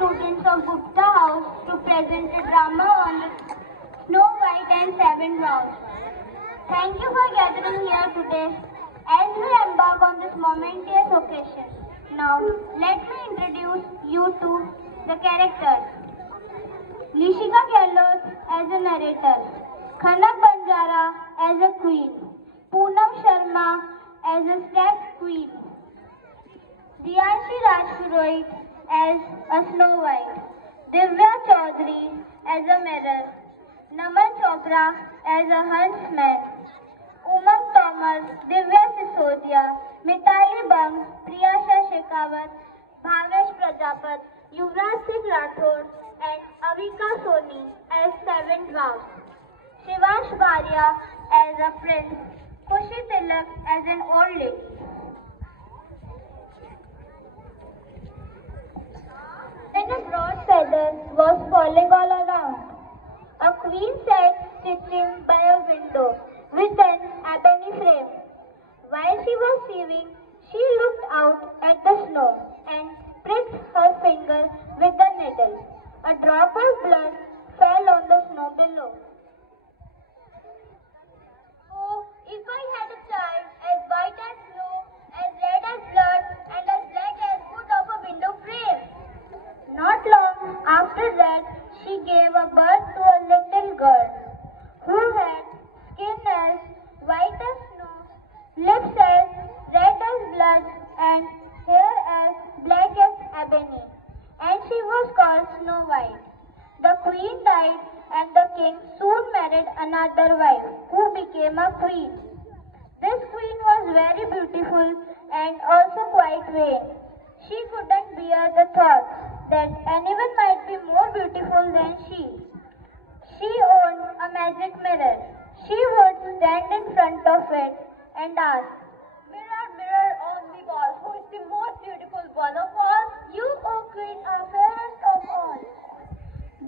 students of Gupta House to present a drama on the Snow White and Seven Dwarfs. Thank you for gathering here today as we embark on this momentous occasion. Now, let me introduce you to the characters. Lishika Gehlot as a narrator, Khanak Banjara as a queen, Poonam Sharma as a step queen, Diyanshi Rajpurohit as a Snow White, Divya Chaudhary as a mirror, Naman Chopra as a huntsman, Umang Thomas, Divya Sisodia, Mitali Bang, Priyasha Shekhawat, Bhavesh Prajapat, Yuvraj Singh Rathod and Avika Soni as Seven Dwarfs, Shivansh Bharia as a prince, Khushi Tilak as an old lady. When a broad feather was falling all around, a queen sat stitching by a window with an ebony frame. While she was sewing, she looked out at the snow and pricked her finger with the needle. A drop of blood fell on the snow below. Oh, if I had a child as white as snow, as red as blood, and as black as wood of a window frame. Not long after that, she gave a birth to a little girl who had skin as white as snow, lips as red as blood, and hair as black as ebony. And she was called Snow White. The queen died, and the king soon married another wife, who became a queen. This queen was very beautiful and also quite vain. She couldn't bear the thought that anyone might be more beautiful than she. She owned a magic mirror. She would stand in front of it and ask, "Mirror, mirror on the wall, who is the most beautiful one of all? You, O queen, are fairest of all."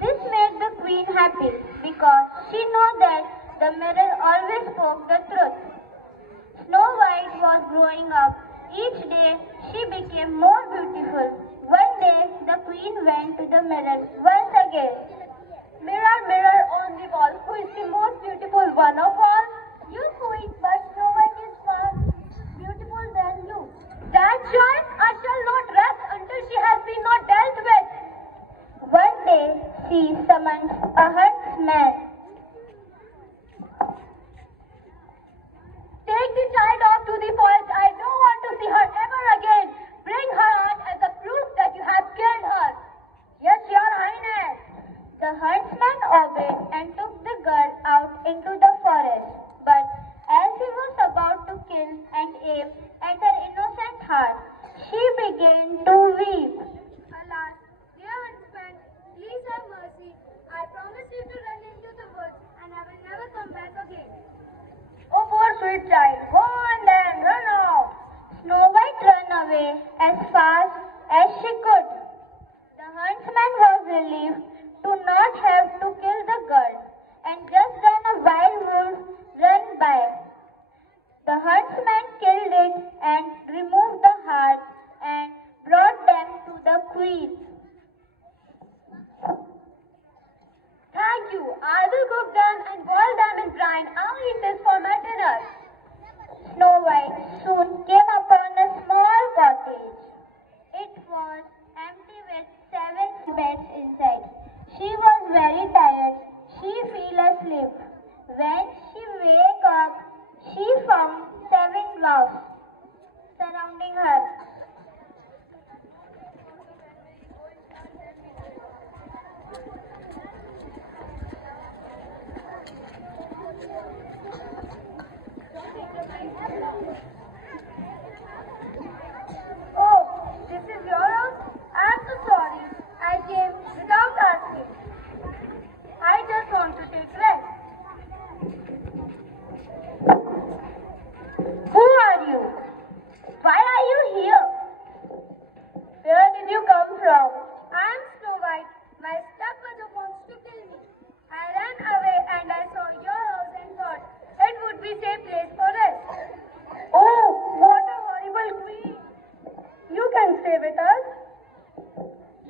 This made the queen happy because she knew that the mirror always spoke the truth. Snow White was growing up. Each day she became more beautiful. One day the queen went to the mirror once again. "Mirror, mirror on the wall, who is the most beautiful one of all? You, queen, but Snow White is far beautiful than you." "That child I shall not rest until she has been not dealt with." One day she summoned a huntsman. "Take the child off to the forest. I don't want to see her ever again. Bring her out as a proof that you have killed her." "Yes, your highness." The huntsman obeyed and took the girl out into the forest. But as he was about to kill and aim at her innocent heart, she began to weep. "Alas, dear huntsman, please have mercy. I promise you to run into the woods and I will never come back again." "Oh, poor sweet child, go on then, run off." Snow White ran away as fast as she could. The huntsman was relieved to not have to kill the girl, and just then a wild wolf ran by. The huntsman killed it and removed the heart and brought them to the queen. "Thank you. I will cook them and boil them in brine. I'll eat this for my dinner." Snow White soon came upon a small cottage. It was empty with 7 beds inside. She was very tired. She fell asleep. When she woke up, she found 7 dwarfs surrounding her. "Oh, this is your house? I'm so sorry. I came without asking. I just want to take rest." Who are you? Why are you here?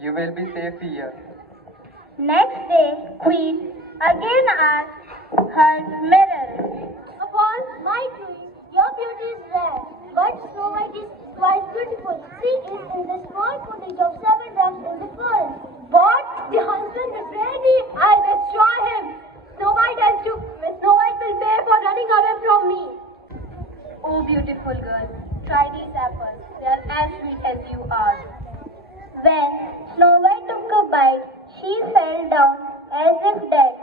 You will be safe here. Next day, Queen again asked her mirror, "Upon my queen, your beauty is rare, but Snow White is quite beautiful. She is in the small cottage of 7 dwarfs in the forest." "What? The husband betrayed me. I'll destroy him. Snow White will pay for running away from me." Oh, beautiful girl, try these apples. They are as sweet as you are. When Snow White took a bite, she fell down as if dead.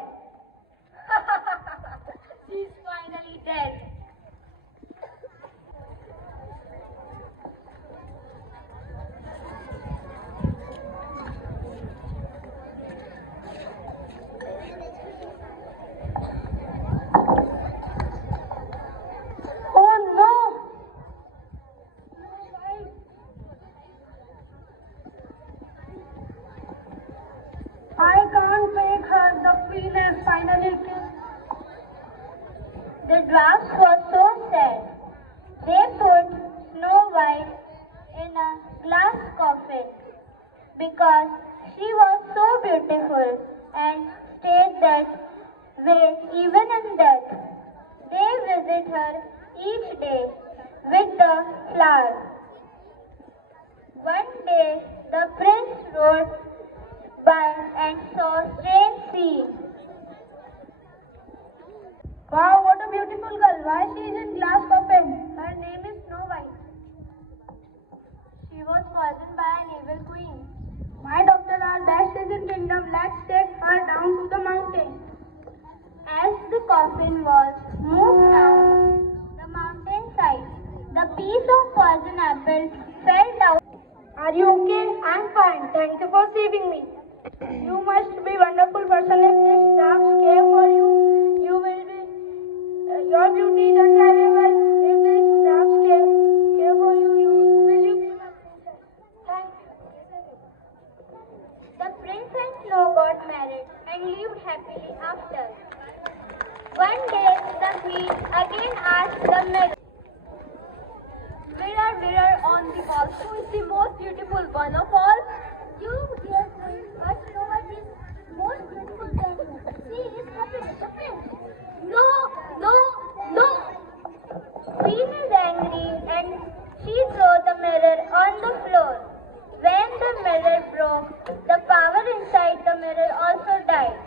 She's finally dead. Oh no! I can't make her. The queen has finally killed. The dwarfs were so sad. They put Snow White in a glass coffin because she was so beautiful and stayed that way even in death. They visit her each day with the flower. One day the prince rode by and saw a strange scene. Wow, what a beautiful girl. Why she is in glass coffin? Her name is Snow White. She was poisoned by an evil queen. My doctor are best in the kingdom. Let's take her down to the mountain. As the coffin was moved down the mountainside, the piece of poison apple fell down. Are you okay? I'm fine. Thank you for saving me. You must be a wonderful person. If these dwarfs care for you, you will be. Your beauty is unrivaled. If these dwarfs care for you, will you be my princess? Thank you. The prince and Snow got married and lived happily after. One day, the queen again asked the mirror, Mirror, mirror on the wall, who is the most beautiful one of all? "You, dear queen, but Snow White is most beautiful than you. She is happy with the prince." No, no, no. Queen is angry and she threw the mirror on the floor. When the mirror broke, the power inside the mirror also died.